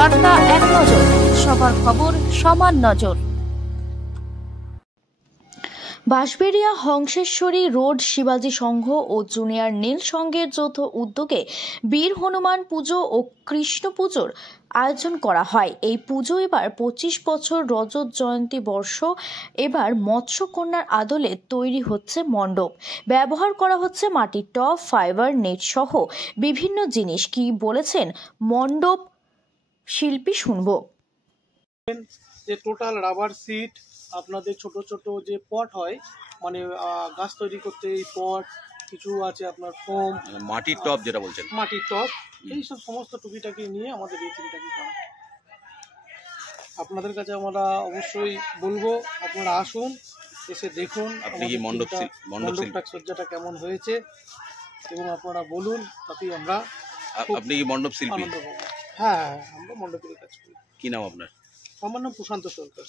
বার্তা এক নজর, সবার খবর সমান নজর। বাঁশবেড়িয়া হংসেশ্বরী রোড শিবাজি সংঘ ও জুনিয়র নীল সংঘের যৌথ উদ্যোগে বীর হনুমান পুজো ও কৃষ্ণ পুজোর আয়োজন করা হয়। এই পুজো এবার 25 বছর রজত জয়ন্তী বর্ষ। এবার মৎস্যকন্যার আদলে তৈরি হচ্ছে মণ্ডপ, ব্যবহার করা হচ্ছে মাটির টব, ফাইবার নেট সহ বিভিন্ন জিনিস। কি বলেছেন মণ্ডপ শিল্পী শুনবো। যে টোটাল রাবার সিট, আপনাদের ছোট ছোট যে পট হয়, মানে গাছ তৈরি করতে এই পট কিছু আছে, আপনার ফোম, মাটির টব যেটা বলছেন, মাটির টব, এইসব সমস্ত টুকিটাকি নিয়ে আমাদের এই চিন্তাটি করা। আপনাদের কাছে আমরা অবশ্যই বলবো, আপনারা আসুন, এসে দেখুন আপনি কি মণ্ডপটা সজ্জাটা কেমন হয়েছে এবং আপনারা বলুন, তাতেই আমরা আপনি কি মণ্ডপ শিল্পী? আনন্দ পাবো। হ্যাঁ, আমরা মণ্ডপের কাজ করি। কি নাম আপনার? আমার নাম প্রশান্ত সরকার।